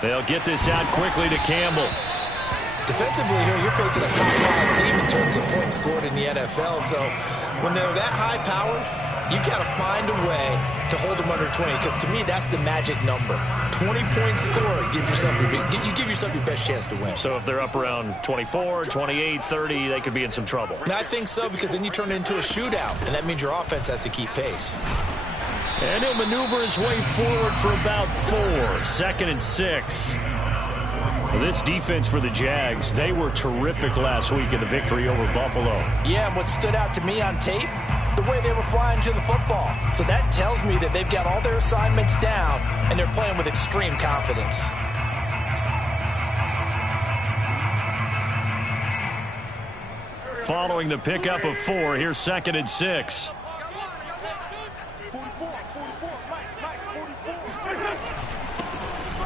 They'll get this out quickly to Campbell. Defensively here, you're facing a top 5 team in terms of points scored in the NFL. So when they're that high-powered, you got to find a way to hold them under 20. Because to me, that's the magic number. 20 points scored, you give yourself your best chance to win. So if they're up around 24, 28, 30, they could be in some trouble. I think so, because then you turn it into a shootout, and that means your offense has to keep pace. And he'll maneuver his way forward for about 4. 2nd and 6. This defense for the Jags, they were terrific last week in the victory over Buffalo. Yeah, and what stood out to me on tape, the way they were flying to the football. So that tells me that they've got all their assignments down, and they're playing with extreme confidence. Following the pickup of 4, here's 2nd and 6.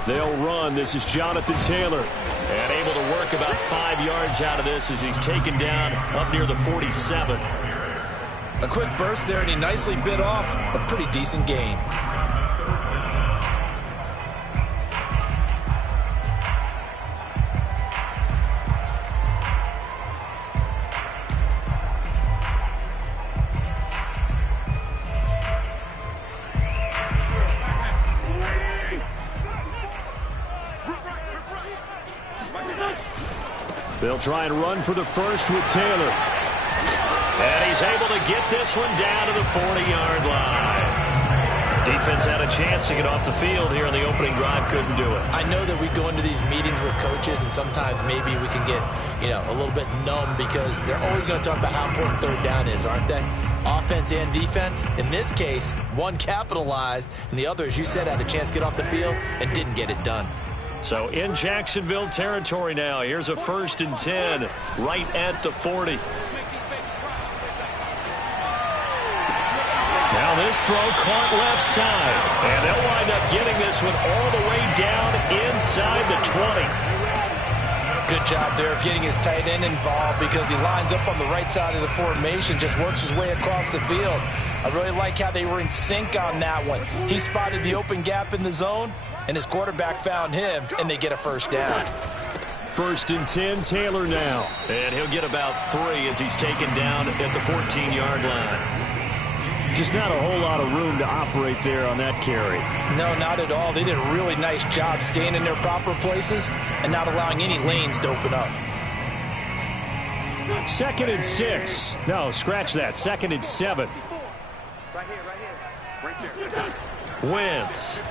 They'll run. This is Jonathan Taylor. And able to work about 5 yards out of this as he's taken down up near the 47. A quick burst there, and he nicely bit off a pretty decent gain. They'll try and run for the first with Taylor. And he's able to get this one down to the 40-yard line. Defense had a chance to get off the field here on the opening drive, couldn't do it. I know that we go into these meetings with coaches, and sometimes maybe we can get, a little bit numb because they're always going to talk about how important 3rd down is, aren't they? Offense and defense. In this case, one capitalized, and the other, as you said, had a chance to get off the field and didn't get it done. So in Jacksonville territory now. Here's a 1st and 10 right at the 40. Now this throw caught left side. And they'll wind up getting this one all the way down inside the 20. Good job there of getting his tight end involved because he lines up on the right side of the formation, just works his way across the field. I really like how they were in sync on that one. He spotted the open gap in the zone, and his quarterback found him, and they get a 1st down. 1st and 10, Taylor now. And he'll get about 3 as he's taken down at the 14-yard line. Just not a whole lot of room to operate there on that carry. No, not at all. They did a really nice job staying in their proper places and not allowing any lanes to open up. 2nd and 6. No, scratch that. 2nd and 7. Right here. Right there. Wentz.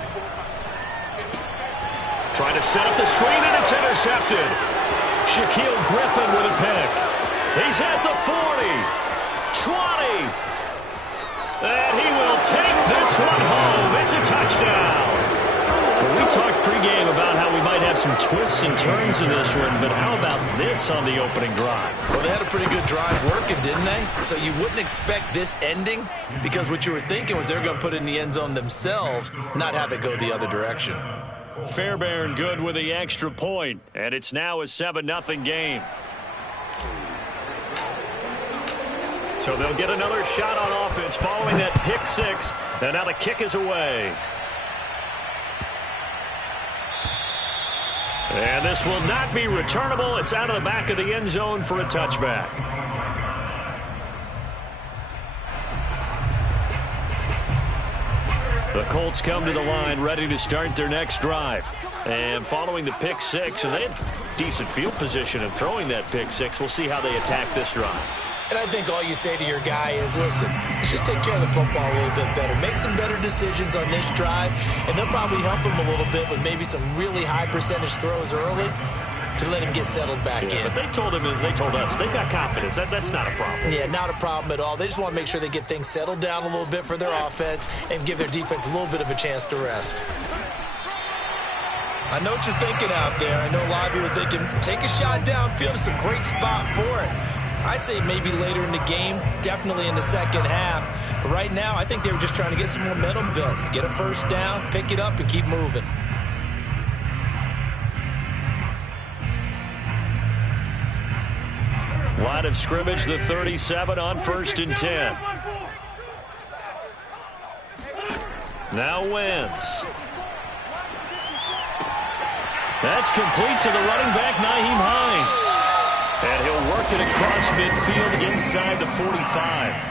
Trying to set up the screen, and it's intercepted. Shaquille Griffin with a pick. He's at the 40. 20. And he will take this one home. It's a touchdown. Well, we talked pregame about how we might have some twists and turns in this one, but how about this on the opening drive? Well, they had a pretty good drive working, didn't they? So you wouldn't expect this ending because what you were thinking was they were going to put it in the end zone themselves, not have it go the other direction. Fairbairn good with the extra point, and it's now a 7-0 game. So they'll get another shot on offense following that pick 6, and now the kick is away. And this will not be returnable. It's out of the back of the end zone for a touchback. The Colts come to the line ready to start their next drive. And following the pick 6, and they had decent field position in throwing that pick 6. We'll see how they attack this drive. And I think all you say to your guy is, listen, let's just take care of the football a little bit better. Make some better decisions on this drive, and they'll probably help him a little bit with maybe some really high percentage throws early to let him get settled back in. But they told us they've got confidence. That's not a problem. Yeah, not a problem at all. They just want to make sure they get things settled down a little bit for their offense and give their defense a little bit of a chance to rest. I know what you're thinking out there. I know a lot of you are thinking, take a shot downfield. It's a great spot for it. I'd say maybe later in the game, definitely in the second half. But right now, I think they were just trying to get some momentum built. Get a 1st down, pick it up, and keep moving. Line of scrimmage, the 37 on 1st and 10. Now Wentz. That's complete to the running back, Nyheim Hines. And he'll work it across midfield inside the 45.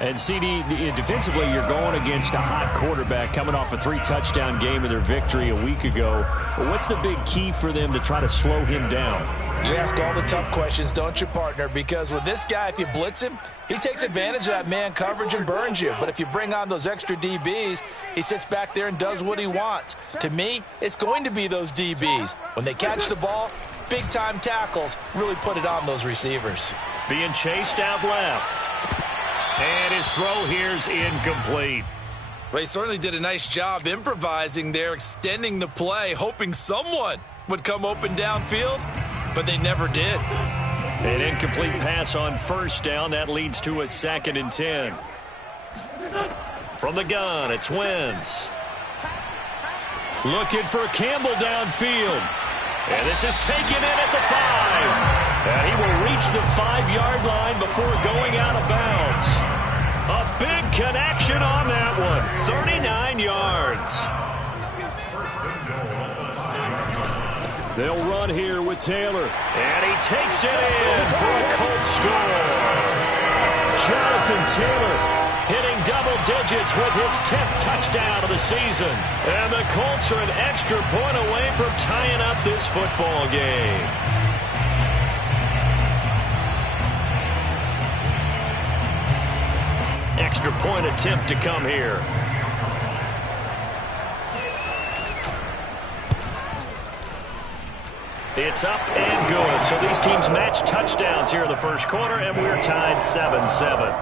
And, CD, defensively, you're going against a hot quarterback coming off a 3-touchdown game in their victory a week ago. But what's the big key for them to try to slow him down? You ask all the tough questions, don't you, partner? Because with this guy, if you blitz him, he takes advantage of that man coverage and burns you. But if you bring on those extra DBs, he sits back there and does what he wants. To me, it's going to be those DBs. When they catch the ball, big-time tackles really put it on those receivers. Being chased out left. And his throw here's incomplete. Well, he certainly did a nice job improvising there, extending the play, hoping someone would come open downfield, but they never did. An incomplete pass on first down. That leads to a 2nd and 10. From the gun, it's Wentz. Looking for Campbell downfield. And this is taken in at the 5. And he will reach the 5-yard line before going out of bounds. A big connection on that one. 39 yards. They'll run here with Taylor. And he takes it in for a Colts score. Jonathan Taylor hitting double digits with his 10th touchdown of the season. And the Colts are an extra point away from tying up this football game. Extra point attempt to come here. It's up and good. So these teams match touchdowns here in the first quarter, and we're tied 7-7.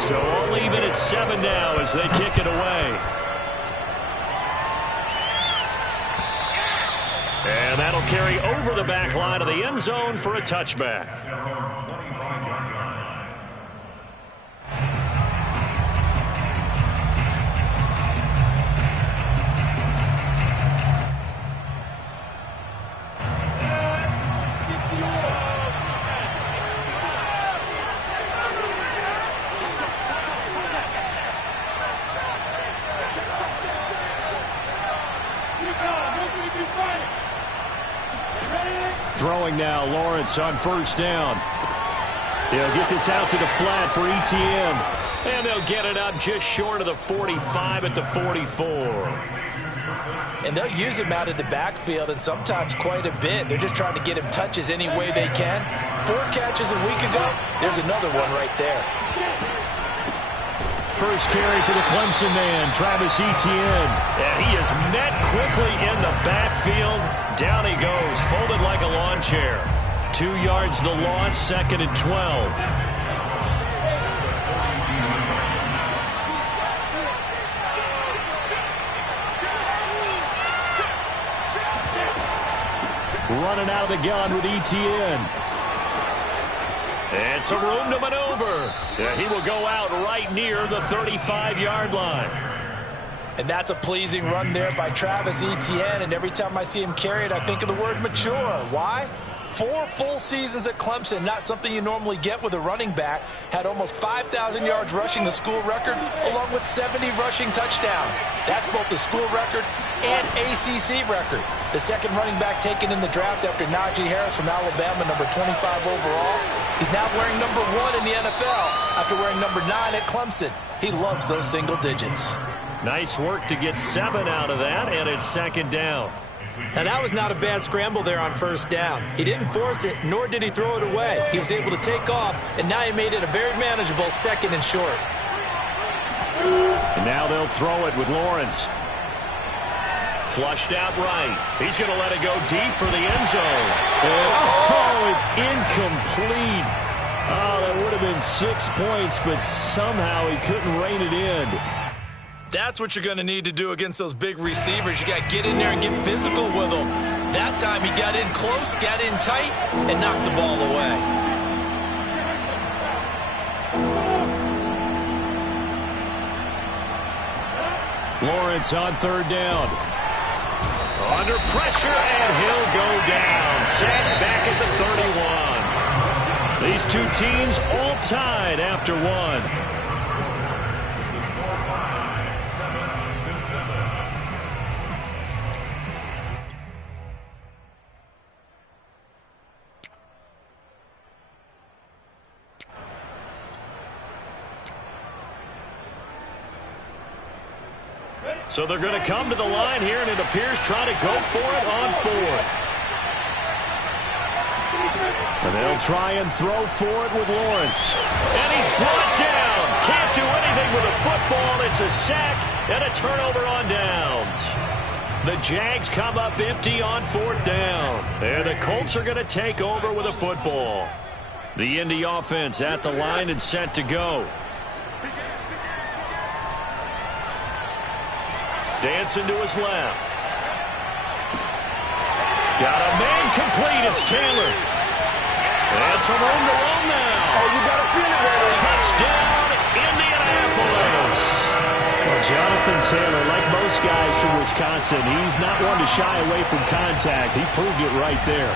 So all even at 7 now as they kick it away. And that'll carry over the back line of the end zone for a touchback. Throwing now, Lawrence on first down. They'll get this out to the flat for ETN. And they'll get it up just short of the 45 at the 44. And they'll use him out of the backfield, and sometimes quite a bit. They're just trying to get him touches any way they can. 4 catches a week ago. There's another one right there. First carry for the Clemson man, Travis Etienne. And he is met quickly in the backfield. Down he goes, folded like a lawn chair. 2 yards the loss, 2nd and 12. Running out of the gun with Etienne. And some room to maneuver. He will go out right near the 35-yard line. And that's a pleasing run there by Travis Etienne. And every time I see him carry it, I think of the word mature. Why? 4 full seasons at Clemson, not something you normally get with a running back. Had almost 5,000 yards rushing, the school record, along with 70 rushing touchdowns. That's both the school record and ACC record. The second running back taken in the draft after Najee Harris from Alabama, number 25 overall. He's now wearing number 1 in the NFL after wearing number 9 at Clemson. He loves those single digits. Nice work to get 7 out of that, and it's 2nd down. Now, that was not a bad scramble there on first down. He didn't force it, nor did he throw it away. He was able to take off, and now he made it a very manageable 2nd and short. And now they'll throw it with Lawrence. Flushed out right. He's going to let it go deep for the end zone. Oh, it's incomplete. Oh, that would have been 6 points, but somehow he couldn't rein it in. That's what you're going to need to do against those big receivers. You got to get in there and get physical with them. That time he got in close, got in tight, and knocked the ball away. Lawrence on 3rd down. Under pressure, and he'll go down. Sacked back at the 31. These two teams all tied after 1. So they're going to come to the line here, and it appears trying to go for it on fourth. And they'll try and throw for it with Lawrence. And he's brought down. Can't do anything with a football. It's a sack and a turnover on downs. The Jags come up empty on fourth down. And the Colts are going to take over with a football. The Indy offense at the line and set to go. Dancing to his left. Got a man complete. It's Taylor. And some room to roam now. Oh, you got to feel it right. Touchdown, Indianapolis. Well, Jonathan Taylor, like most guys from Wisconsin, he's not one to shy away from contact. He proved it right there.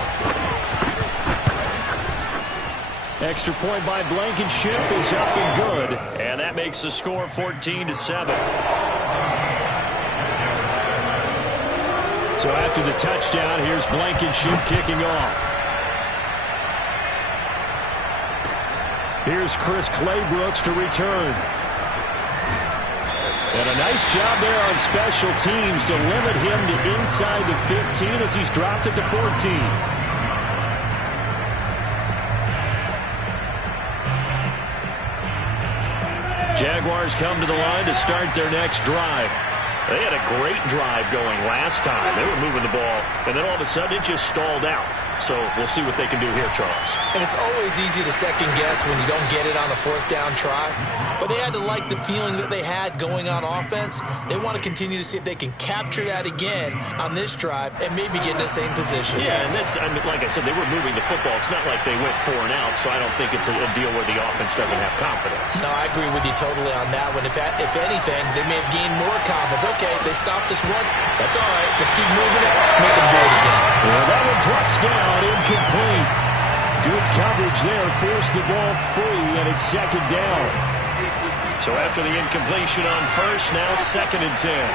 Extra point by Blankenship is up and good. And that makes the score 14-7. So after the touchdown, here's Blankenship kicking off. Here's Chris Claybrooks to return. And a nice job there on special teams to limit him to inside the 15 as he's dropped at the 14. Jaguars come to the line to start their next drive. They had a great drive going last time. They were moving the ball, and then all of a sudden it just stalled out. So we'll see what they can do here, Charles. And it's always easy to second guess when you don't get it on a fourth down try. But they had to like the feeling that they had going on offense. They want to continue to see if they can capture that again on this drive and maybe get in the same position. Yeah, and that's, I mean, like I said, they were moving the football. It's not like they went 4 and out, so I don't think it's a deal where the offense doesn't have confidence. No, I agree with you totally on that one. If anything, they may have gained more confidence. Okay, they stopped us once. That's all right. Let's keep moving it. Make them do it again. Well, that one drops down, incomplete. Good coverage there. Forced the ball free, and it's second down. So after the incompletion on first, now 2nd and 10.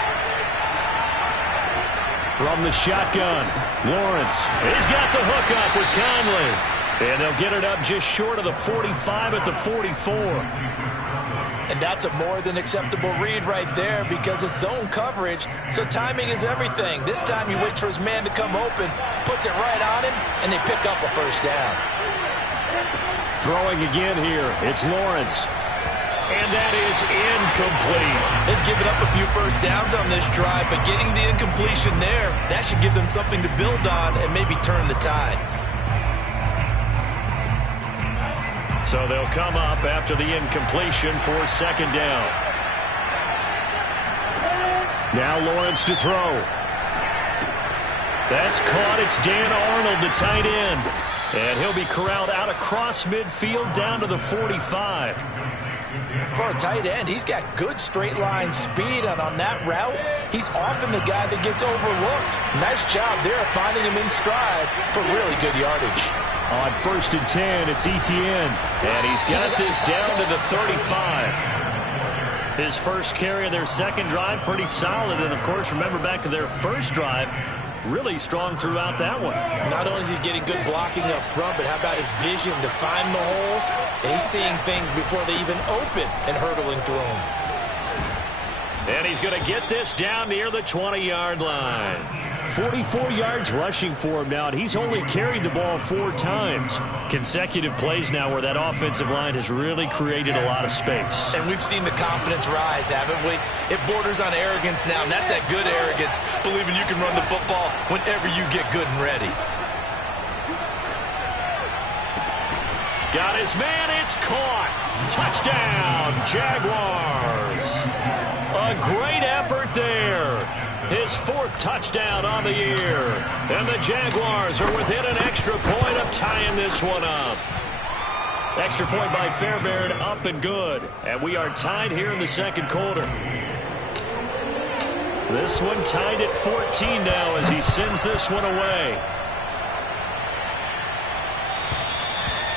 From the shotgun, Lawrence. He's got the hook up with Conley. And they'll get it up just short of the 45 at the 44. And that's a more than acceptable read right there because it's zone coverage, so timing is everything. This time he waits for his man to come open, puts it right on him, and they pick up a first down. Throwing again here, it's Lawrence. And that is incomplete. They've given up a few first downs on this drive, but getting the incompletion there, that should give them something to build on and maybe turn the tide. So they'll come up after the incompletion for 2nd down. Now Lawrence to throw. That's caught. It's Dan Arnold, the tight end. And he'll be corralled out across midfield down to the 45. For a tight end, he's got good straight line speed, and on that route, he's often the guy that gets overlooked. Nice job there of finding him in stride for really good yardage. On 1st and 10, it's Etienne. And he's got this down to the 35. His first carry of their second drive, pretty solid. And, of course, remember back to their first drive, really strong throughout that one. Not only is he getting good blocking up front, but how about his vision to find the holes? And he's seeing things before they even open and hurdling through them. And he's going to get this down near the 20-yard line. 44 yards rushing for him now, and he's only carried the ball 4 times. Consecutive plays now where that offensive line has really created a lot of space. And we've seen the confidence rise, haven't we? It borders on arrogance now, and that's that good arrogance, believing you can run the football whenever you get good and ready. Got his man, it's caught. Touchdown, Jaguars. A great effort there. His 4th touchdown on the year. And the Jaguars are within an extra point of tying this one up. Extra point by Fairbairn, up and good. And we are tied here in the 2nd quarter. This one tied at 14 now as he sends this one away.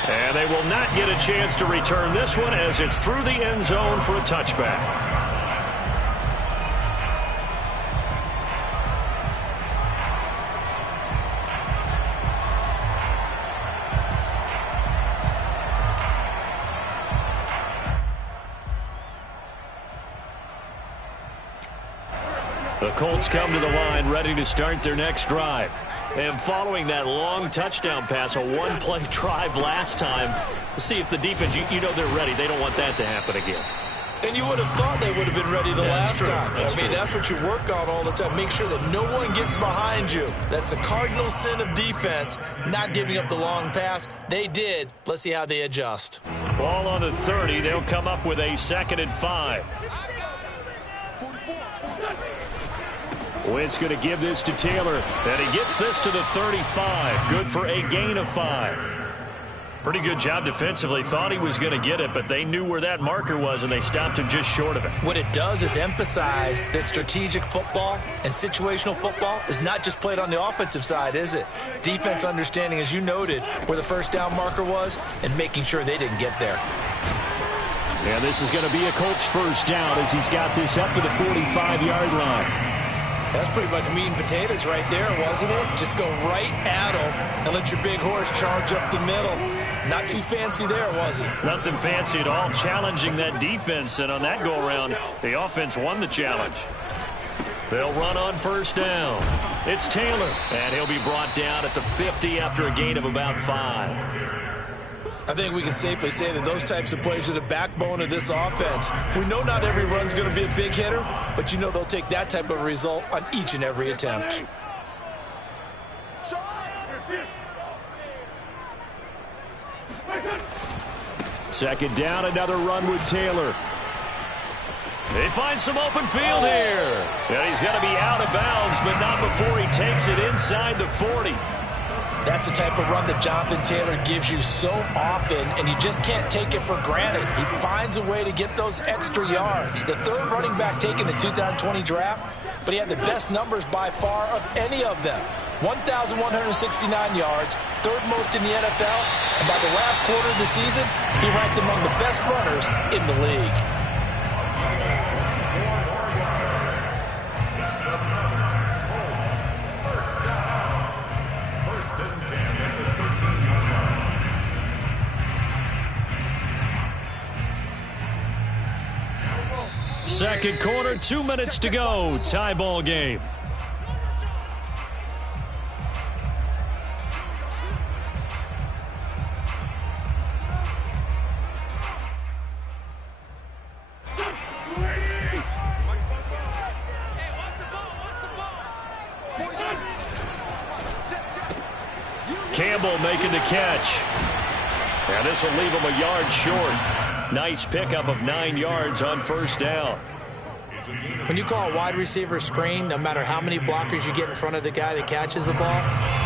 And they will not get a chance to return this one as it's through the end zone for a touchback. The Colts come to the line ready to start their next drive. And following that long touchdown pass, a one-play drive last time, to see if the defense, you know they're ready. They don't want that to happen again. And you would have thought they would have been ready the last time. That's what you work on all the time. Make sure that no one gets behind you. That's the cardinal sin of defense, not giving up the long pass. They did. Let's see how they adjust. Ball on the 30. They'll come up with a 2nd and 5. Wentz going to give this to Taylor, and he gets this to the 35. Good for a gain of 5. Pretty good job defensively. Thought he was going to get it, but they knew where that marker was, and they stopped him just short of it. What it does is emphasize that strategic football and situational football is not just played on the offensive side, is it? Defense understanding, as you noted, where the first down marker was and making sure they didn't get there. And this is going to be a Colts first down as he's got this up to the 45-yard line. That's pretty much meat and potatoes right there, wasn't it? Just go right at them and let your big horse charge up the middle. Not too fancy there, was it? Nothing fancy at all, challenging that defense, and on that go-around, the offense won the challenge. They'll run on first down. It's Taylor, and he'll be brought down at the 50 after a gain of about 5. I think we can safely say that those types of plays are the backbone of this offense. We know not every run's going to be a big hitter, but you know they'll take that type of result on each and every attempt. Second down, another run with Taylor. They find some open field here. And he's going to be out of bounds, but not before he takes it inside the 40. That's the type of run that Jonathan Taylor gives you so often, and you just can't take it for granted. He finds a way to get those extra yards. The third running back taken in the 2020 draft, but he had the best numbers by far of any of them. 1,169 yards, third most in the NFL, and by the last quarter of the season, he ranked among the best runners in the league. Second quarter, 2 minutes to go. Tie ball game. Campbell making the catch. And this will leave him a yard short. Nice pickup of 9 yards on first down. When you call a wide receiver screen, no matter how many blockers you get in front of the guy that catches the ball,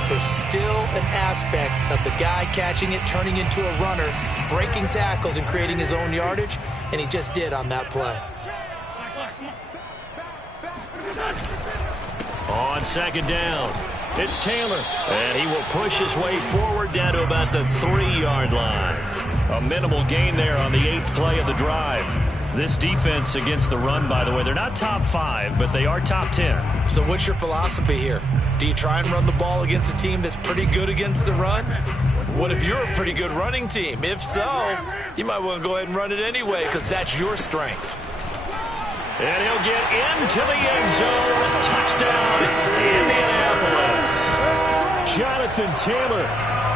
there's still an aspect of the guy catching it, turning into a runner, breaking tackles and creating his own yardage, and he just did on that play. On second down, it's Taylor, and he will push his way forward down to about the 3-yard line. A minimal gain there on the 8th play of the drive. This defense against the run, by the way, they're not top 5, but they are top 10. So what's your philosophy here? Do you try and run the ball against a team that's pretty good against the run? What if you're a pretty good running team? If so, you might want to go ahead and run it anyway because that's your strength. And he'll get into the end zone. Touchdown, Indianapolis. Jonathan Taylor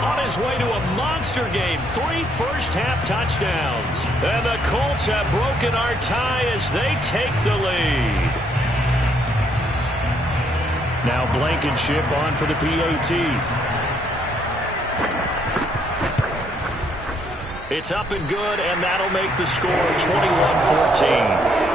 on his way to a monster game. 3 first-half touchdowns. And the Colts have broken our tie as they take the lead. Now Blankenship on for the PAT. It's up and good, and that'll make the score 21-14.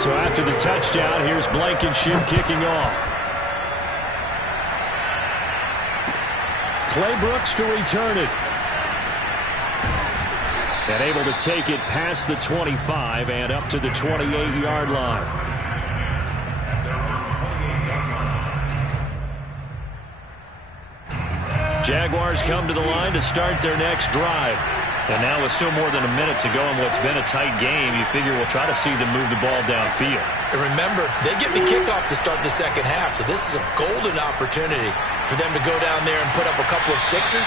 So after the touchdown, here's Blankenship kicking off. Clay Brooks to return it. And able to take it past the 25 and up to the 28-yard line. Jaguars come to the line to start their next drive. And now with still more than a minute to go in what's been a tight game, you figure we'll try to see them move the ball downfield. And remember, they get the kickoff to start the second half, so this is a golden opportunity for them to go down there and put up a couple of sixes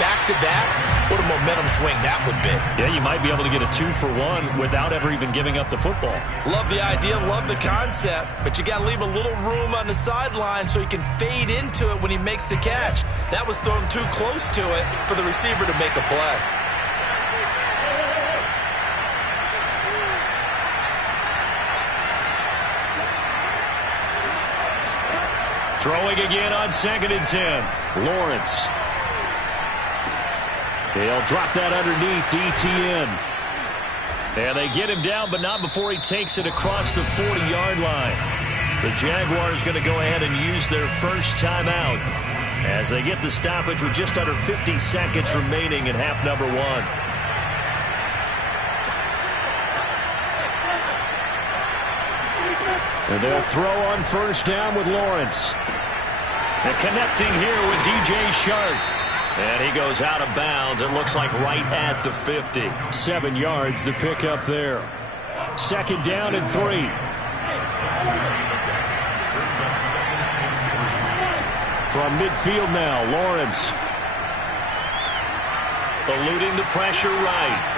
back-to-back. What a momentum swing that would be. Yeah, you might be able to get a 2-for-1 without ever even giving up the football. Love the idea, love the concept, but you got to leave a little room on the sideline so he can fade into it when he makes the catch. That was thrown too close to it for the receiver to make a play. Throwing again on 2nd and 10. Lawrence. He'll drop that underneath to ETN. And they get him down, but not before he takes it across the 40-yard line. The Jaguars going to go ahead and use their first timeout as they get the stoppage with just under 50 seconds remaining in half number 1. And they'll throw on first down with Lawrence. And connecting here with DJ Shark. And he goes out of bounds. It looks like right at the 50. 7 yards the pick up there. 2nd down and 3. From midfield now, Lawrence. Eluding the pressure right.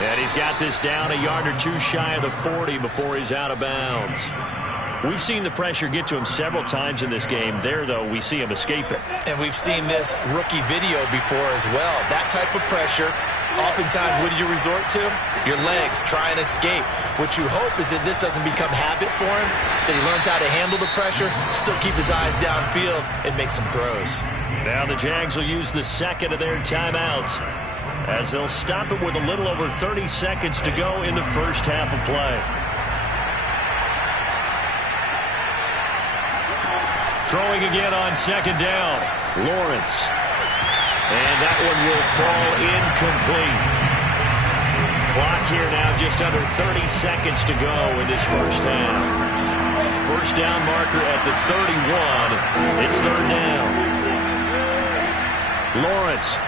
And he's got this down a yard or two shy of the 40 before he's out of bounds. We've seen the pressure get to him several times in this game. There, though, we see him escape it. And we've seen this rookie video before as well. That type of pressure, oftentimes, what do you resort to? Your legs, try and escape. What you hope is that this doesn't become habit for him, that he learns how to handle the pressure, still keep his eyes downfield, and make some throws. Now the Jags will use the second of their timeouts as they'll stop it with a little over 30 seconds to go in the first half of play. Throwing again on 2nd down. Lawrence. And that one will fall incomplete. Clock here now just under 30 seconds to go in this first half. First down marker at the 31. It's 3rd down. Lawrence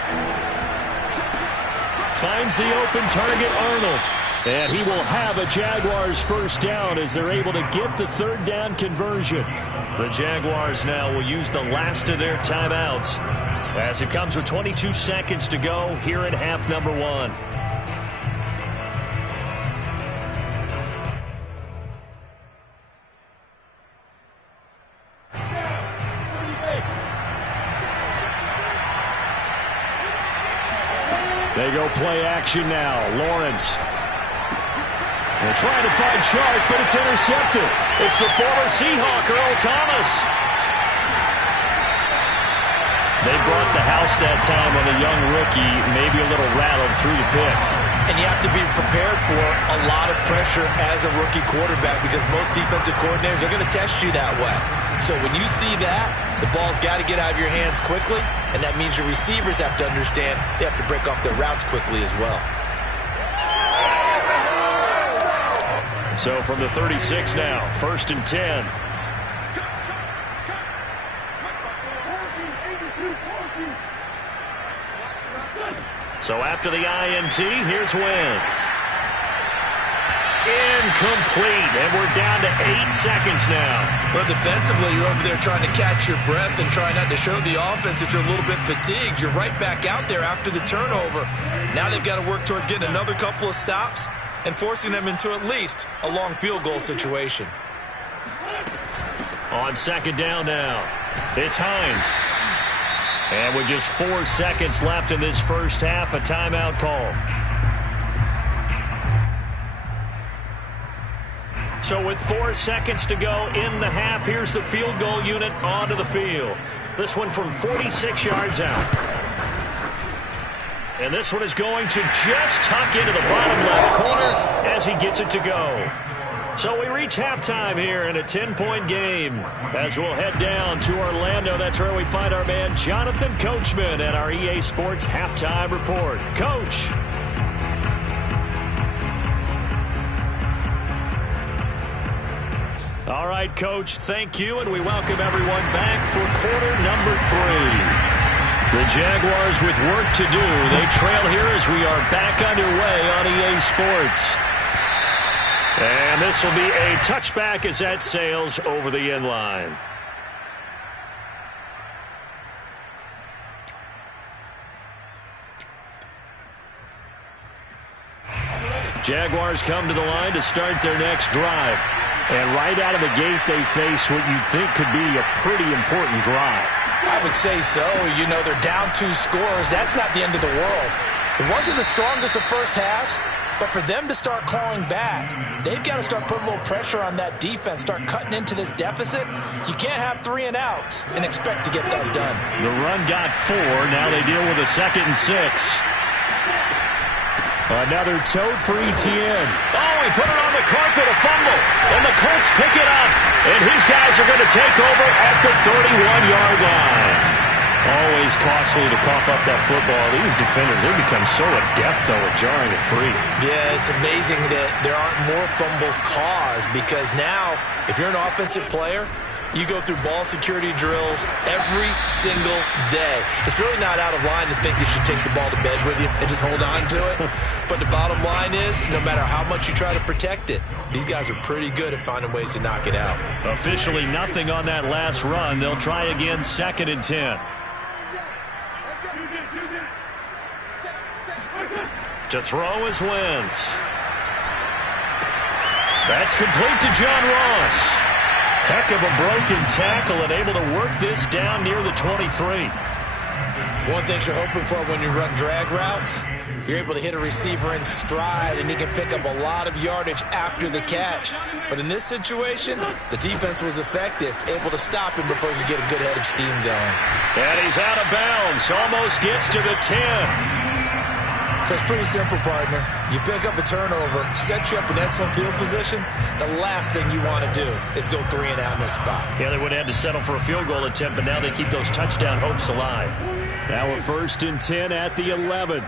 finds the open target, Arnold. And he will have a Jaguars first down as they're able to get the 3rd down conversion. The Jaguars now will use the last of their timeouts as it comes with 22 seconds to go here in half number 1. They go play action now. Lawrence. They're trying to find Shark, but it's intercepted. It's the former Seahawk, Earl Thomas. They brought the house that time on a young rookie, maybe a little rattled through the pick. And you have to be prepared for a lot of pressure as a rookie quarterback because most defensive coordinators are going to test you that way. So when you see that, the ball's got to get out of your hands quickly, and that means your receivers have to understand they have to break off their routes quickly as well. So from the 36 now, 1st and 10. So after the INT, here's Wentz. Incomplete, and we're down to 8 seconds now. Well, defensively, you're over there trying to catch your breath and trying not to show the offense that you're a little bit fatigued. You're right back out there after the turnover. Now they've got to work towards getting another couple of stops and forcing them into at least a long field goal situation. On 2nd down now, it's Hines. And with just 4 seconds left in this first half, a timeout call. So with 4 seconds to go in the half, here's the field goal unit onto the field. This one from 46 yards out. And this one is going to just tuck into the bottom left corner as he gets it to go. So we reach halftime here in a 10-point game as we'll head down to Orlando. That's where we find our man Jonathan Coachman at our EA Sports Halftime Report. Coach. All right, Coach, thank you, and we welcome everyone back for quarter number 3. The Jaguars with work to do. They trail here as we are back underway on EA Sports. And this will be a touchback as that sails over the end line. Jaguars come to the line to start their next drive. And right out of the gate, they face what you'd think could be a pretty important drive. I would say so. You know, they're down 2 scores. That's not the end of the world. It wasn't the strongest of first halves, but for them to start clawing back, they've got to start putting a little pressure on that defense, start cutting into this deficit. You can't have 3 and outs and expect to get that done. The run got 4. Now they deal with a 2nd and 6. Another tote for Etienne. Oh, he put it on the carpet, a fumble. And the Colts pick it up. And his guys are going to take over at the 31-yard line. Always costly to cough up that football. These defenders, they become so adept, though, at jarring it free. Yeah, it's amazing that there aren't more fumbles caused because now, if you're an offensive player, you go through ball security drills every single day. It's really not out of line to think you should take the ball to bed with you and just hold on to it. But the bottom line is, no matter how much you try to protect it, these guys are pretty good at finding ways to knock it out. Officially nothing on that last run. They'll try again, 2nd and 10. To throw is Wentz. That's complete to John Ross. Heck of a broken tackle and able to work this down near the 23. One thing you're hoping for when you run drag routes, you're able to hit a receiver in stride and he can pick up a lot of yardage after the catch. But in this situation, the defense was effective, able to stop him before he could get a good head of steam going. And he's out of bounds, almost gets to the 10. So it's pretty simple, partner. You pick up a turnover, set you up in excellent field position. The last thing you want to do is go 3 and out in this spot. Yeah, they would have had to settle for a field goal attempt, but now they keep those touchdown hopes alive. Now a 1st and 10 at the 11.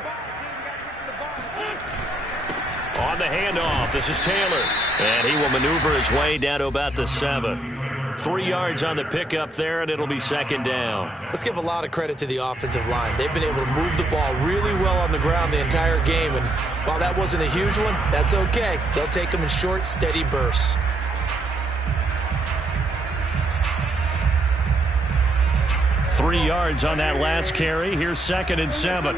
On the handoff, this is Taylor. And he will maneuver his way down to about the 7. 3 yards on the pickup there, and it'll be 2nd down. Let's give a lot of credit to the offensive line. They've been able to move the ball really well on the ground the entire game, and while that wasn't a huge one, that's okay. They'll take them in short, steady bursts. Three yards on that last carry. Here's 2nd and 7.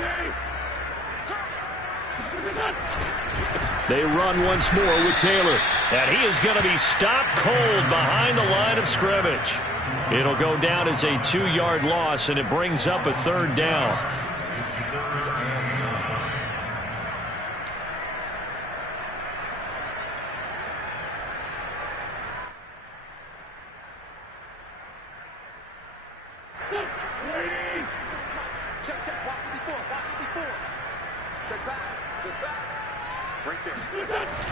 They run once more with Taylor. And he is going to be stopped cold behind the line of scrimmage. It'll go down as a 2-yard loss, and it brings up a 3rd down.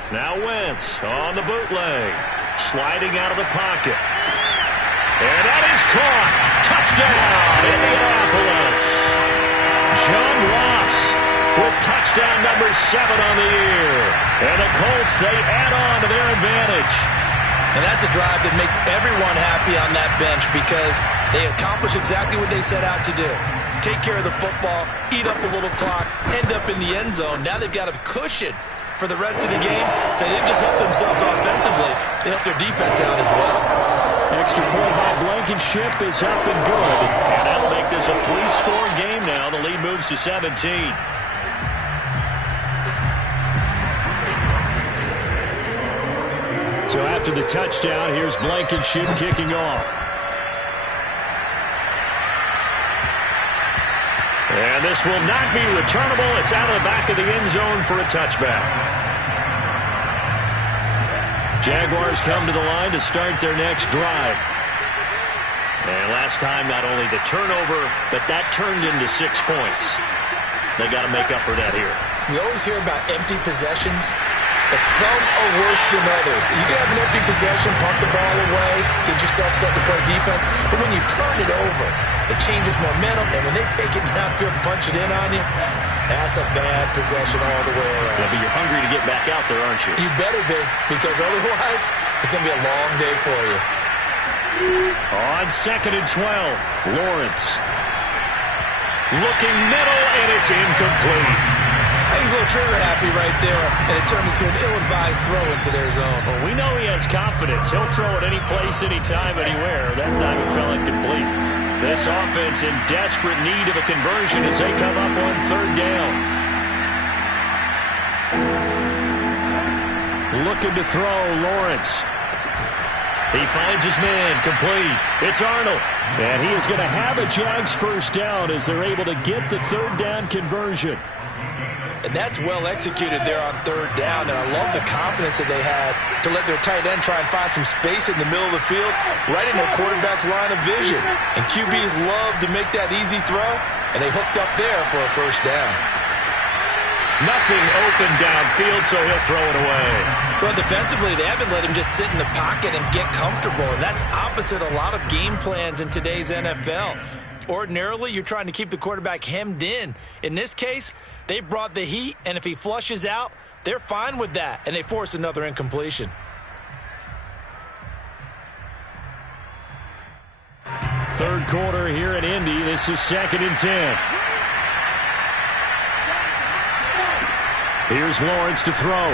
Now Wentz on the bootleg. Sliding out of the pocket. And that is caught. Touchdown, Indianapolis. John Ross with touchdown number 7 on the year. And the Colts, they add on to their advantage. And that's a drive that makes everyone happy on that bench because they accomplish exactly what they set out to do. Take care of the football, eat up a little clock, end up in the end zone. Now they've got a cushion for the rest of the game. So they didn't just help themselves offensively, they helped their defense out as well. Extra point by Blankenship is up and good. And that'll make this a 3-score game now. The lead moves to 17. So after the touchdown, here's Blankenship kicking off. And this will not be returnable. It's out of the back of the end zone for a touchback. Jaguars come to the line to start their next drive. And last time, not only the turnover, but that turned into 6 points. They got to make up for that here. We always hear about empty possessions, but some are worse than others. You can have an empty possession, pump the ball away, get yourself set to play defense, but when you turn it over, it changes momentum, and when they take it downfield and punch it in on you, that's a bad possession all the way around. Yeah, but you're hungry to get back out there, aren't you? You better be, because otherwise, it's going to be a long day for you. On 2nd and 12, Lawrence. Looking middle, and it's incomplete. He's a little trigger happy right there, and it turned into an ill-advised throw into their zone. Well, we know he has confidence. He'll throw it any place, anytime, anywhere. That time it fell incomplete. This offense in desperate need of a conversion as they come up on third down. Looking to throw, Lawrence. He finds his man, complete. It's Arnold. And he is going to have a Jags first down as they're able to get the third down conversion. And that's well executed there on third down. And I love the confidence that they had to let their tight end try and find some space in the middle of the field, right in their quarterback's line of vision. And QBs love to make that easy throw, and they hooked up there for a first down. Nothing open downfield, so he'll throw it away. Well, defensively, they haven't let him just sit in the pocket and get comfortable, and that's opposite a lot of game plans in today's NFL. Ordinarily, you're trying to keep the quarterback hemmed in. In this case, they brought the heat, and if he flushes out, they're fine with that, and they force another incompletion. Third quarter here in Indy. This is 2nd and 10. Here's Lawrence to throw.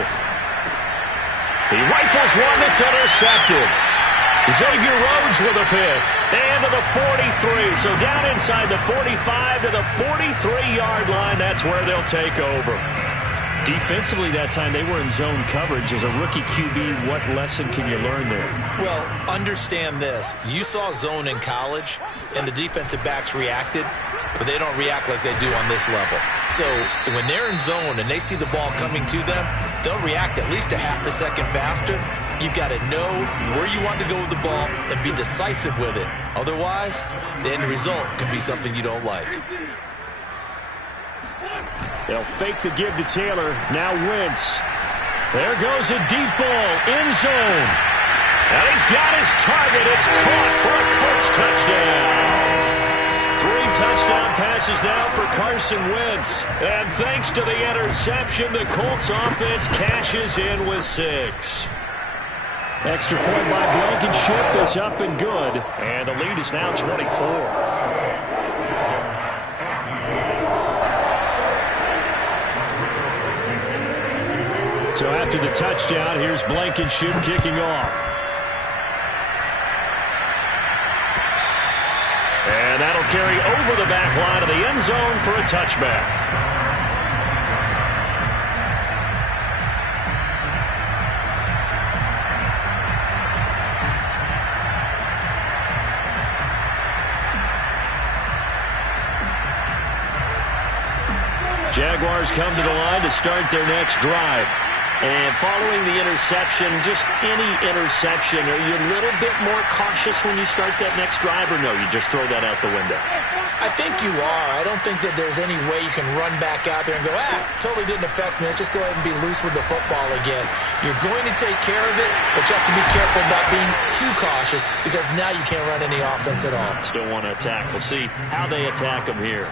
He rifles one that's intercepted. Xavier Rhodes with a pick. And to the 43. So down inside the 45 to the 43-yard line. That's where they'll take over. Defensively that time, they were in zone coverage. As a rookie QB, what lesson can you learn there? Well, understand this. You saw zone in college, and the defensive backs reacted, but they don't react like they do on this level. So when they're in zone and they see the ball coming to them, they'll react at least a half a second faster. You've got to know where you want to go with the ball and be decisive with it. Otherwise, the end result can be something you don't like. They'll fake the give to Taylor. Now Wentz. There goes a deep ball. End zone. And he's got his target. It's caught for a Colts touchdown. 3 touchdown passes now for Carson Wentz. And thanks to the interception, the Colts offense cashes in with 6. Extra point by Blankenship is up and good. And the lead is now 24. So after the touchdown, here's Blankenship kicking off. And that'll carry over the back line of the end zone for a touchback. Jaguars come to the line to start their next drive. And following the interception, just any interception, are you a little bit more cautious when you start that next drive, or no, you just throw that out the window? I think you are. I don't think that there's any way you can run back out there and go, totally didn't affect me. Let's just go ahead and be loose with the football again. You're going to take care of it, but you have to be careful about being too cautious because now you can't run any offense at all. Still want to attack. We'll see how they attack them here.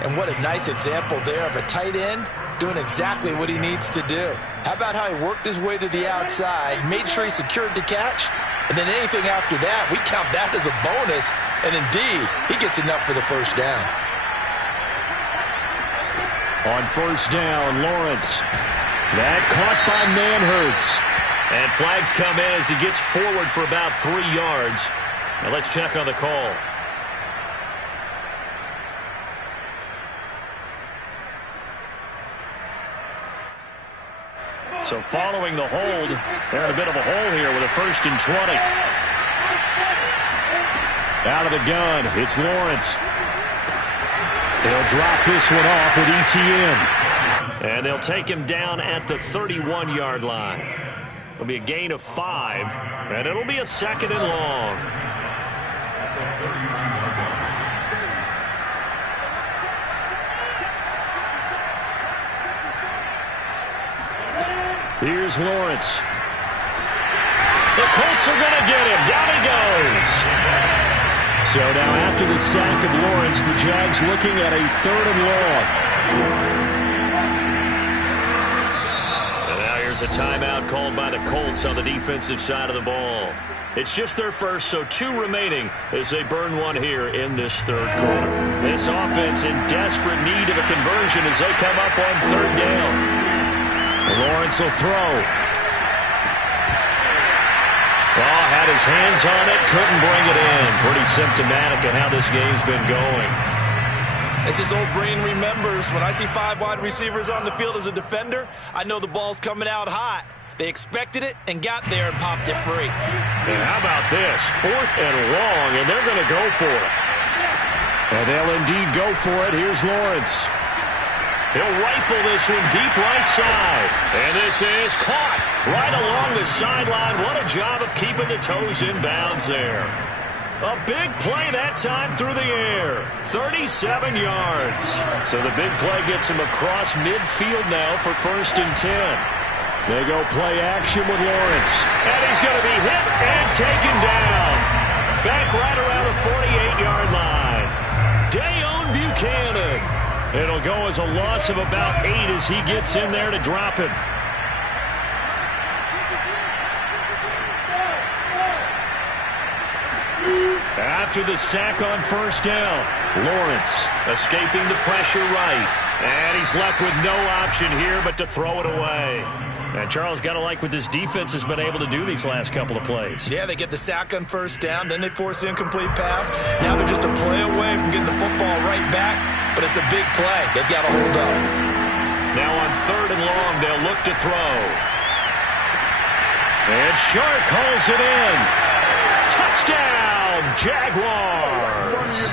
And what a nice example there of a tight end doing exactly what he needs to do. How about how he worked his way to the outside, made sure he secured the catch, and then anything after that, we count that as a bonus, and indeed, he gets enough for the first down. On first down, Lawrence. That caught by Manhertz. And flags come in as he gets forward for about 3 yards. Now let's check on the call. So following the hold, they're in a bit of a hole here with a 1st and 20. Out of the gun, it's Lawrence. They'll drop this one off with ETN. And they'll take him down at the 31-yard line. It'll be a gain of 5, and it'll be a 2nd and long. Here's Lawrence. The Colts are going to get him. Down he goes. So now after the sack of Lawrence, the Jags looking at a 3rd and long. And now here's a timeout called by the Colts on the defensive side of the ball. It's just their first, so 2 remaining as they burn one here in this third quarter. This offense in desperate need of a conversion as they come up on third down. Lawrence will throw. Oh, had his hands on it, couldn't bring it in. Pretty symptomatic of how this game's been going. As his old brain remembers, when I see 5 wide receivers on the field as a defender, I know the ball's coming out hot. They expected it and got there and popped it free. And how about this? 4th and long, and they're going to go for it. And they'll indeed go for it. Here's Lawrence. He'll rifle this one deep right side. And this is caught right along the sideline. What a job of keeping the toes in bounds there. A big play that time through the air. 37 yards. So the big play gets him across midfield now for 1st and 10. They go play action with Lawrence. And he's going to be hit and taken down. Back right around the 48-yard line. Dayon Buchanan. It'll go as a loss of about 8 as he gets in there to drop him. After the sack on 1st down, Lawrence escaping the pressure right. And he's left with no option here but to throw it away. And Charles, got to like what this defense has been able to do these last couple of plays. Yeah, they get the sack on 1st down, then they force the incomplete pass. Now they're just a play away from getting the football right back, but it's a big play. They've got to hold up. Now on 3rd and long, they'll look to throw. And Shark hauls it in. Touchdown, Jaguars!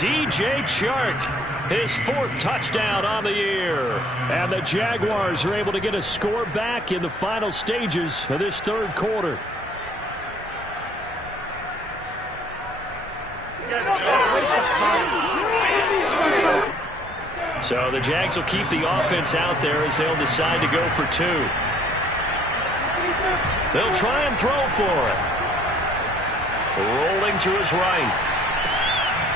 DJ Chark, his 4th touchdown on the year. And the Jaguars are able to get a score back in the final stages of this third quarter. So the Jags will keep the offense out there as they'll decide to go for 2. They'll try and throw for it. Rolling to his right.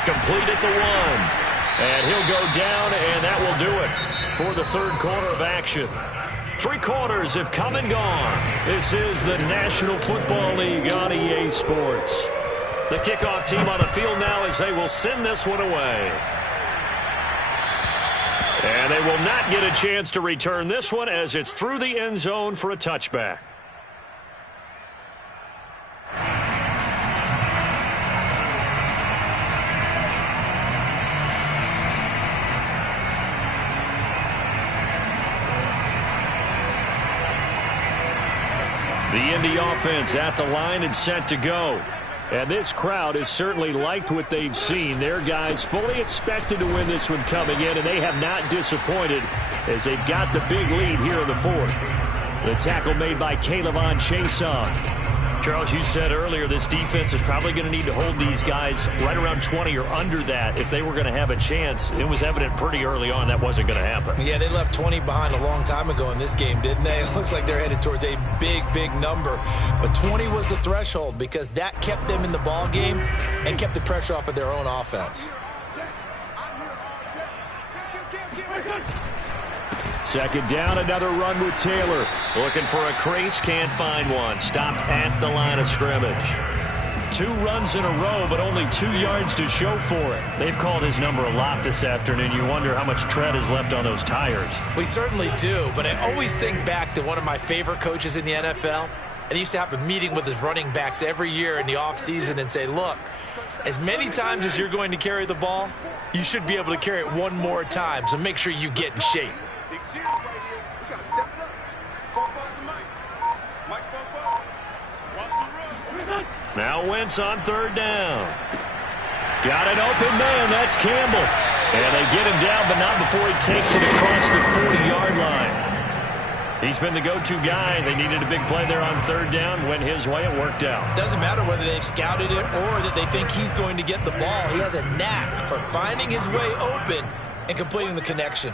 Complete at the 1. And he'll go down, and that will do it for the third quarter of action. 3 quarters have come and gone. This is the National Football League on EA Sports. The kickoff team on the field now as they will send this one away. And they will not get a chance to return this one as it's through the end zone for a touchback. The Indy offense at the line and set to go. And this crowd has certainly liked what they've seen. Their guys fully expected to win this one coming in, and they have not disappointed as they've got the big lead here in the 4th. The tackle made by K'Lavon Chaisson. Charles, you said earlier this defense is probably going to need to hold these guys right around 20 or under that if they were going to have a chance. It was evident pretty early on that wasn't going to happen. Yeah, they left 20 behind a long time ago in this game, didn't they? It looks like they're headed towards a big, big number. But 20 was the threshold because that kept them in the ball game and kept the pressure off of their own offense. 2nd down, another run with Taylor. Looking for a crease, can't find one. Stopped at the line of scrimmage. 2 runs in a row, but only 2 yards to show for it. They've called his number a lot this afternoon. You wonder how much tread is left on those tires. We certainly do, but I always think back to one of my favorite coaches in the NFL. And he used to have a meeting with his running backs every year in the offseason and say, look, as many times as you're going to carry the ball, you should be able to carry it one more time, so make sure you get in shape. Now Wentz on 3rd down. Got an open man. That's Campbell. And they get him down, but not before he takes it across the 40-yard line. He's been the go-to guy. They needed a big play there on 3rd down. Went his way. It worked out. Doesn't matter whether they scouted it or that they think he's going to get the ball. He has a knack for finding his way open and completing the connection.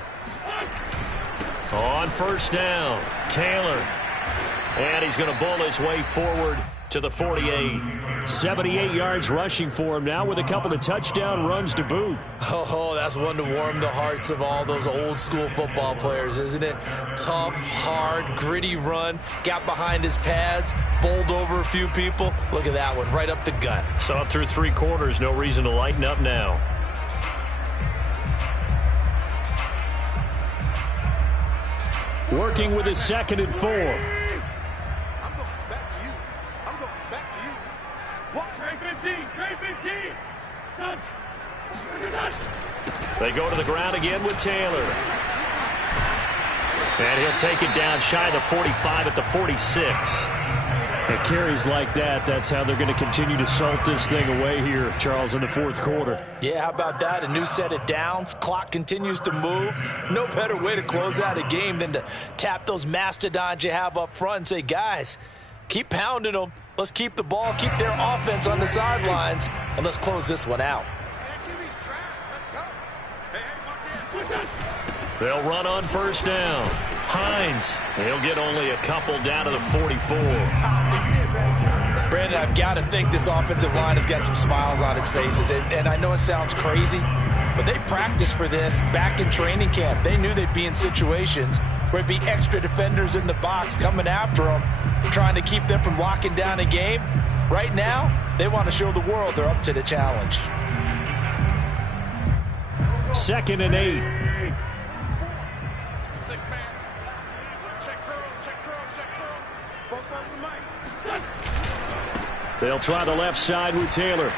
On 1st down, Taylor. And he's going to bull his way forward to the 48. 78 yards rushing for him now with a couple of touchdown runs to boot. Oh, that's one to warm the hearts of all those old school football players, isn't it? Tough, hard, gritty run, got behind his pads, bowled over a few people. Look at that one, right up the gut. So up through 3 quarters, no reason to lighten up now. Working with his 2nd and 4. I'm going back to you. I'm going back to you. What? Great 15. Great 15. Done. They go to the ground again with Taylor. And he'll take it down shy of the 45 at the 46. It carries like that. That's how they're going to continue to salt this thing away here, Charles, in the 4th quarter. Yeah, how about that? A new set of downs. Clock continues to move. No better way to close out a game than to tap those mastodons you have up front and say, guys, keep pounding them. Let's keep the ball, keep their offense on the sidelines, and let's close this one out. They'll run on 1st down. Hines, he'll get only a couple down to the 44. Brandon, I've got to think this offensive line has got some smiles on its faces. And I know it sounds crazy, but they practiced for this back in training camp. They knew they'd be in situations where it'd be extra defenders in the box coming after them, trying to keep them from locking down a game. Right now, they want to show the world they're up to the challenge. 2nd and 8. They'll try the left side with Taylor.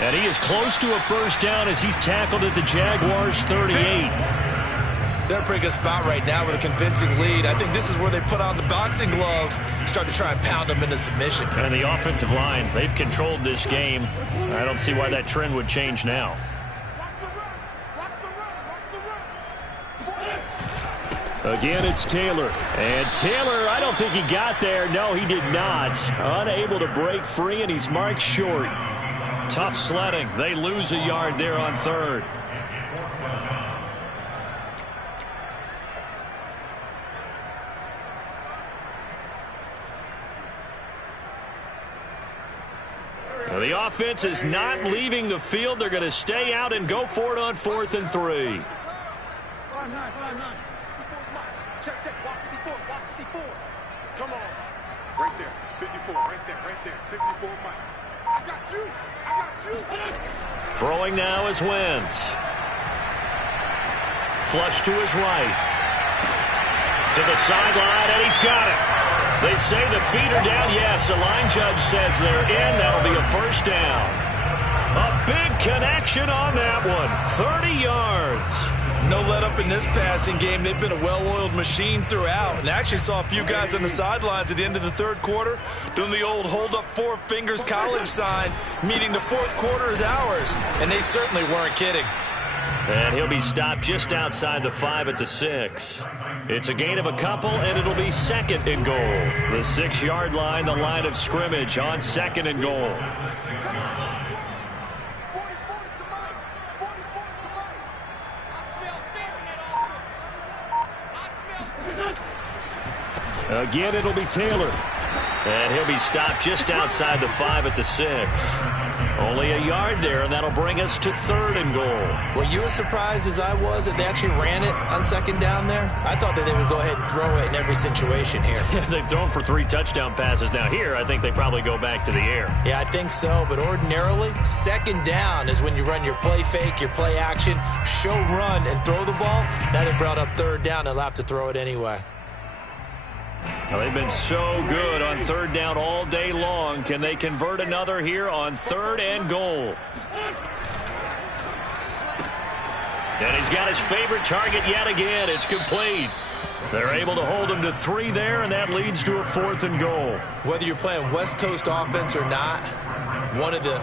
And he is close to a 1st down as he's tackled at the Jaguars' 38. They're in a pretty good spot right now with a convincing lead. I think this is where they put on the boxing gloves, start to try and pound them into submission. And the offensive line, they've controlled this game. I don't see why that trend would change now. Again, it's Taylor. And Taylor, I don't think he got there. No, he did not. Unable to break free, and he's marked short. Tough sledding. They lose a yard there on 3rd. Well, the offense is not leaving the field. They're going to stay out and go for it on 4th and 3. Check, check. Watch 54. Watch 54. Come on. Right there. 54. Right there. Right there. 54, Mike. I got you. I got you. Throwing now is Wentz. Flush to his right. To the sideline, and he's got it. They say the feet are down. Yes, the line judge says they're in. That'll be a 1st down. A big connection on that one. 30 yards. No let up in this passing game. They've been a well-oiled machine throughout. And I actually saw a few guys on the sidelines at the end of the 3rd quarter doing the old hold up 4 fingers college sign, meaning the 4th quarter is ours. And they certainly weren't kidding. And he'll be stopped just outside the 5 at the 6. It's a gain of a couple, and it'll be 2nd and goal. The 6-yard line, the line of scrimmage on 2nd and goal. Again, it'll be Taylor. And he'll be stopped just outside the 5 at the 6. Only a yard there, and that'll bring us to 3rd and goal. Were you as surprised as I was that they actually ran it on 2nd down there? I thought that they would go ahead and throw it in every situation here. They've thrown for 3 touchdown passes. Now here, I think they probably go back to the air. Yeah, I think so. But ordinarily, 2nd down is when you run your play fake, your play action, show run, and throw the ball. Now they brought up 3rd down, and they'll have to throw it anyway. Well, they've been so good on 3rd down all day long. Can they convert another here on 3rd and goal? And he's got his favorite target yet again. It's complete. They're able to hold him to 3 there, and that leads to a 4th and goal. Whether you're playing West Coast offense or not, one of the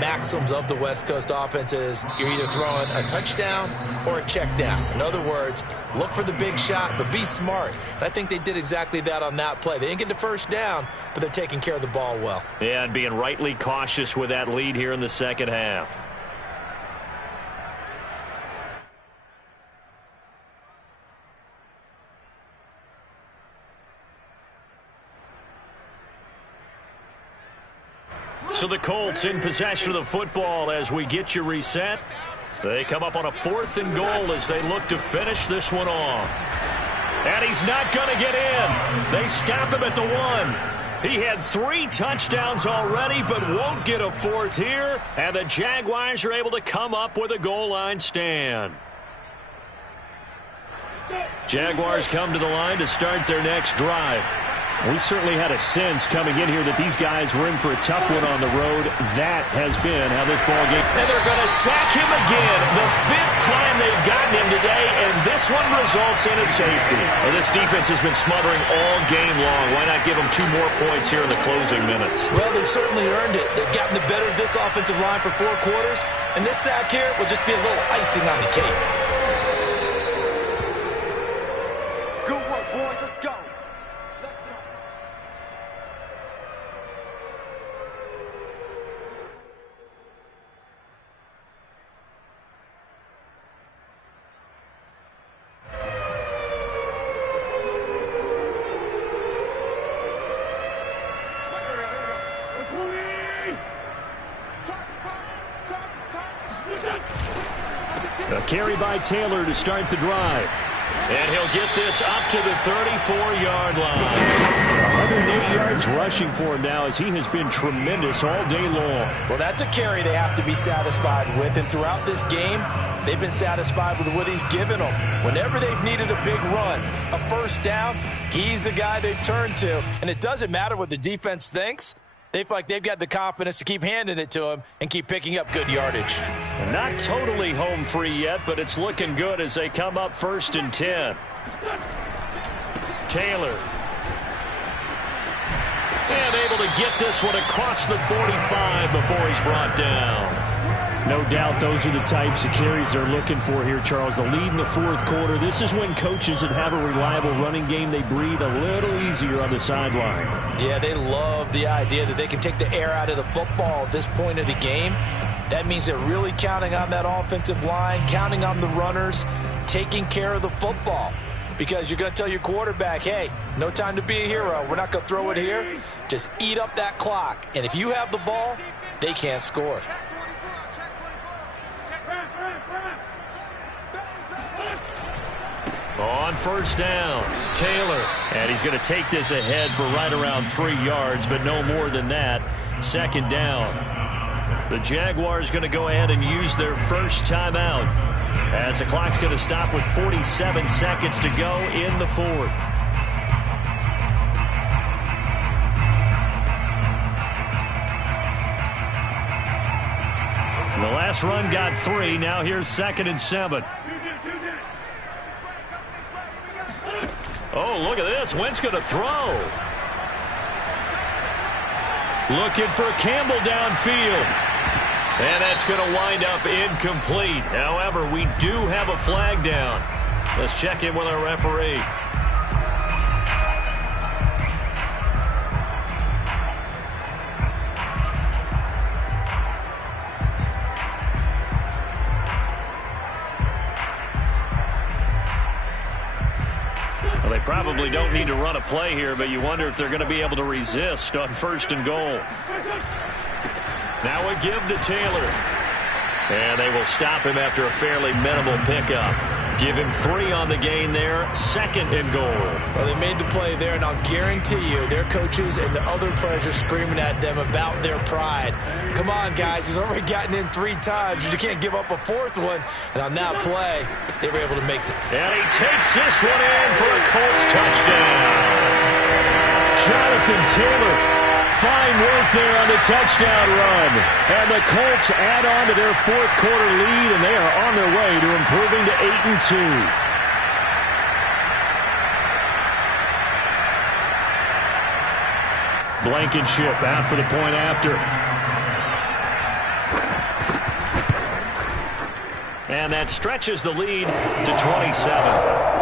maxims of the West Coast offense is you're either throwing a touchdown or a check down. In other words, look for the big shot, but be smart. And I think they did exactly that on that play. They didn't get the 1st down, but they're taking care of the ball well. Yeah, and being rightly cautious with that lead here in the 2nd half. So the Colts in possession of the football as we get you reset. They come up on a 4th and goal as they look to finish this one off. And he's not going to get in. They stop him at the 1. He had 3 touchdowns already, but won't get a 4th here. And the Jaguars are able to come up with a goal line stand. Jaguars come to the line to start their next drive. We certainly had a sense coming in here that these guys were in for a tough one on the road. That has been how this ball game. And they're going to sack him again. The 5th time they've gotten him today, and this one results in a safety. Well, this defense has been smothering all game long. Why not give them 2 more points here in the closing minutes? Well, they've certainly earned it. They've gotten the better of this offensive line for 4 quarters, and this sack here will just be a little icing on the cake. Good work, boys. Let's go. A carry by Taylor to start the drive. And he'll get this up to the 34-yard line. 180 yards rushing for him now as he has been tremendous all day long. Well, that's a carry they have to be satisfied with. And throughout this game, they've been satisfied with what he's given them. Whenever they've needed a big run, a 1st down, he's the guy they've turned to. And it doesn't matter what the defense thinks. They feel like they've got the confidence to keep handing it to him and keep picking up good yardage. Not totally home free yet, but it's looking good as they come up 1st and 10. Taylor. And able to get this one across the 45 before he's brought down. No doubt those are the types of carries they're looking for here, Charles. The lead in the 4th quarter. This is when coaches that have a reliable running game, they breathe a little easier on the sideline. Yeah, they love the idea that they can take the air out of the football at this point of the game. That means they're really counting on that offensive line, counting on the runners, taking care of the football. Because you're going to tell your quarterback, hey, no time to be a hero. We're not going to throw it here. Just eat up that clock. And if you have the ball, they can't score. On 1st down, Taylor. And he's going to take this ahead for right around 3 yards, but no more than that. 2nd down. The Jaguars going to go ahead and use their 1st timeout as the clock's going to stop with 47 seconds to go in the 4th. The last run got 3. Now here's 2nd and 7. Oh, look at this. Wentz going to throw. Looking for Campbell downfield. And that's going to wind up incomplete. However, we do have a flag down. Let's check in with our referee. Well, they probably don't need to run a play here, but you wonder if they're going to be able to resist on 1st and goal. Now a give to Taylor. And they will stop him after a fairly minimal pickup. Give him 3 on the gain there. 2nd and goal. Well, they made the play there, and I'll guarantee you their coaches and the other players are screaming at them about their pride. Come on, guys. He's already gotten in 3 times. You can't give up a 4th one. And on that play, they were able to make it. And he takes this one in for a Colts touchdown. Jonathan Taylor. Fine work there on the touchdown run. And the Colts add on to their 4th quarter lead, and they are on their way to improving to 8-2. Blankenship out for the point after. And that stretches the lead to 27.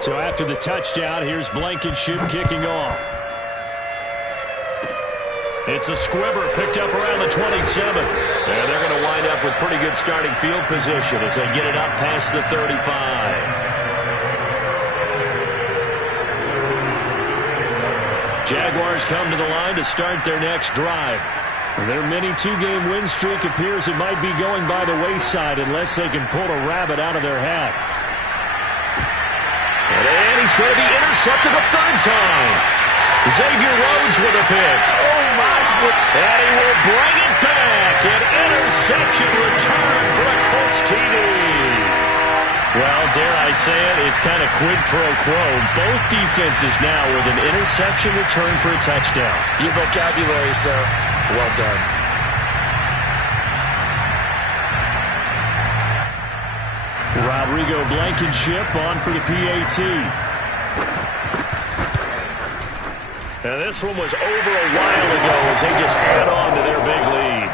So after the touchdown, here's Blankenship kicking off. It's a squibber picked up around the 27. And they're going to wind up with pretty good starting field position as they get it up past the 35. Jaguars come to the line to start their next drive. Their mini two-game win streak appears it might be going by the wayside unless they can pull a rabbit out of their hat. And he's going to be intercepted a third time. Xavier Rhodes with a pick. Oh, my goodness. And he will bring it back. An interception return for a Colts TD. Well, dare I say it, it's kind of quid pro quo. Both defenses now with an interception return for a touchdown. Your vocabulary, sir. Well done. Rodrigo Blankenship on for the PAT. And this one was over a while ago as they just add on to their big lead.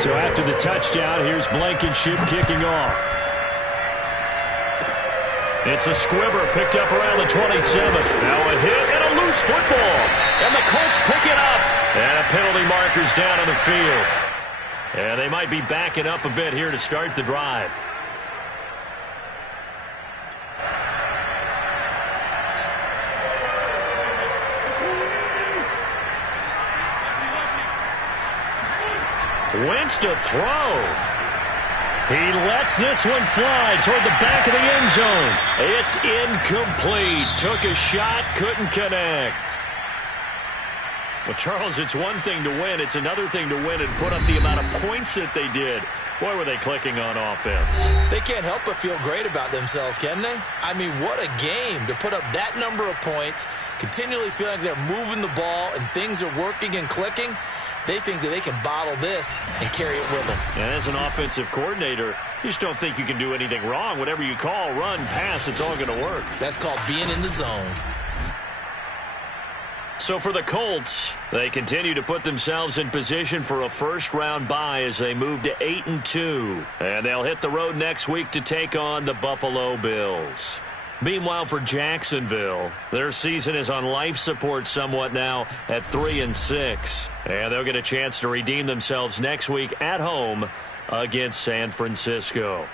So after the touchdown, here's Blankenship kicking off. It's a squibber picked up around the 27. Now a hit and a loose football. And the Colts pick it up. And a penalty marker's down on the field. And they might be backing up a bit here to start the drive. Wentz to throw. He lets this one fly toward the back of the end zone. It's incomplete. Took a shot, couldn't connect. Well, Charles, it's one thing to win. It's another thing to win and put up the amount of points that they did. Boy, were they clicking on offense. They can't help but feel great about themselves, can they? I mean, what a game to put up that number of points, continually feeling like they're moving the ball and things are working and clicking. They think that they can bottle this and carry it with them. And as an offensive coordinator, you just don't think you can do anything wrong. Whatever you call, run, pass, it's all going to work. That's called being in the zone. So for the Colts, they continue to put themselves in position for a first-round bye as they move to 8-2. And they'll hit the road next week to take on the Buffalo Bills. Meanwhile, for Jacksonville, their season is on life support somewhat now at 3-6. And they'll get a chance to redeem themselves next week at home against San Francisco.